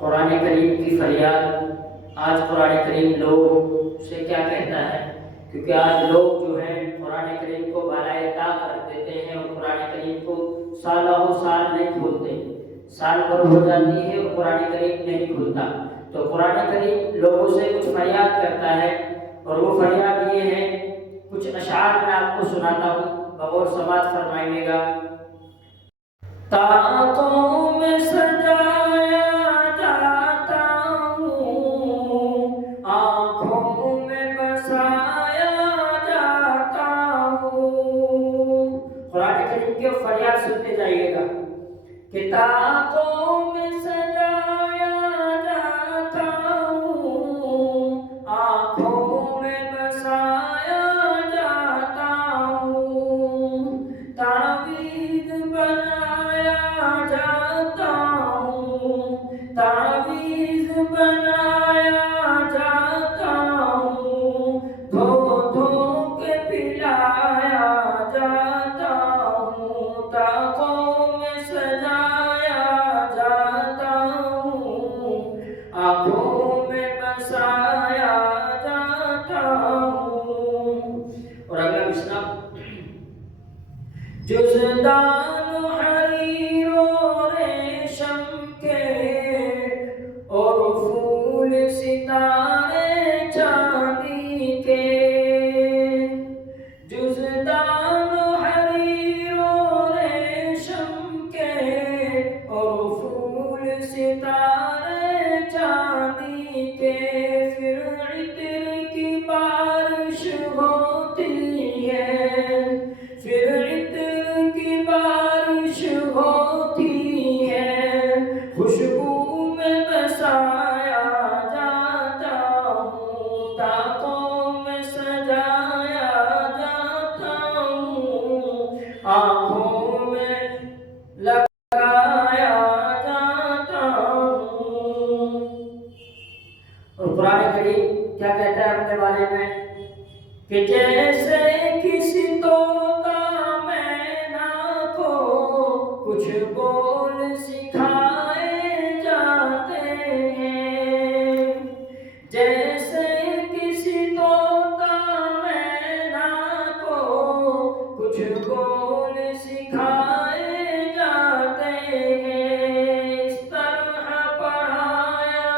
قرآن کریم کی فریاد آج قرآن کریم لوگ سے کیا کہتا ہے؟ کیونکہ آج لوگ جو ہیں قرآن کریم کو بالائے طاق رکھ دیتے ہیں اور قرآن کریم کو سالوں سال نہیں کھولتے، سال بھر ہو جاتی ہے اور قرآن کریم نہیں کھلتا۔ تو قرآن کریم لوگوں سے کچھ فریاد کرتا ہے، اور وہ فریاد یہ ہے، کچھ اشعار میں آپ کو سناتا ہوں، بغور سماعت فرمائیے گا۔ طاقوں میں سجایا جاتا ہوں، آنکھوں میں بسایا جاتا ہوں۔ قرآن کریم کی فریاد سنتے جائیے گا کہ طاقوں میں سجایا جاتا ہوں، آنکھوں میں بسایا جاتا ہوں، تعویذ بنایا جاتا ہوں، تعویذ بنایا جاتا ہوں، دھو دھو کے پلایا جاتا ہوں، طاقوں میں سجایا جاتا ہوں، آنکھوں میں بسایا جاتا ہوں۔ اور اگلا مصرع، جزدان و حریر و ریشم کے اور پھول ستارے چاندی کے، جزدان و حریر و ریشم کے اور پھول ستارے چاندی کے، پھر عطر کی بارش ہوتی ہے، پھر عطر کی بارش ہوتی ہے، خوشبو میں بسایا جاتا ہوں، طاقوں میں سجایا جاتا ہوں، آنکھوں میں لگایا جاتا ہوں۔ اور قرآن کریم کیا کہتا ہے اپنے بارے میں کہ جیسے کسی طوطا مینا کو کچھ بول سکھائے جاتے ہیں، جیسے کسی طوطا مینا کو کچھ بول سکھائے جاتے ہیں، اس طرح پڑھایا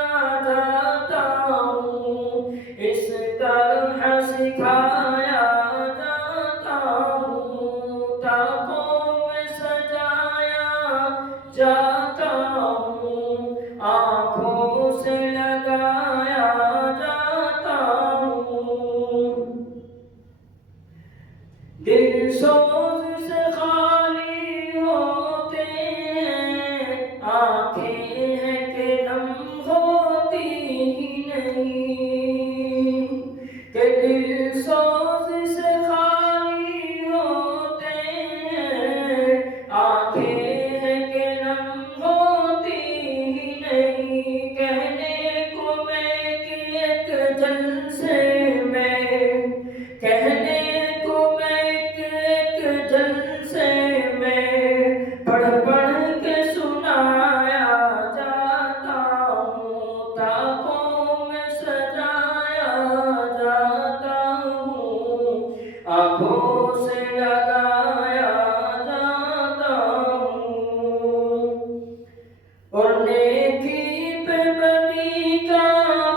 جاتا ہوں، اس طرح سکھایا جاتا ہوں، طاقوں میں سجایا جاتا ہوں، آنکھوں سے لگایا جاتا ہوں، دل سوز سے خالی ہوتے ہیں، آنکھیں ہیں کہ نم ہوتی ہی نہیں، کہ دل سوز سے خالی ہوتے ہیں، آنکھیں ہیں کہ نم ہوتی ہی نہیں، کہنے کو میں کہ ایک جلسے میں، کہنے کو میں ایک جلسے میں، پڑھ پڑھ کے سنایا جاتا ہوں، طاقوں میں سجایا جاتا ہوں، آنکھوں سے لگایا جاتا ہوں، اور نیکی پہ بدی کا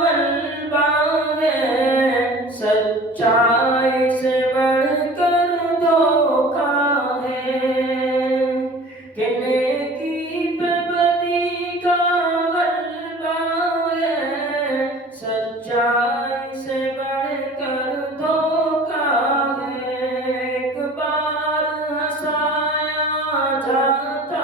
غلبہ ہے، سچائی سے بڑھ کر دھوکا ہے، کہ نیکی پہ بدی کا غلبہ ہے، سچائی سے بڑھ کر دھوکا ہے، ایک بار ہنسایا جاتا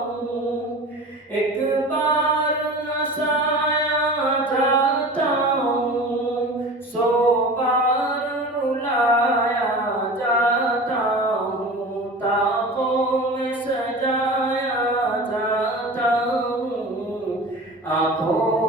ہوں، ایک بار ہنسایا جاتا ہوں، 100 بار رلایا جاتا ہوں، طاقوں میں سجایا جاتا ہوں، آنکھوں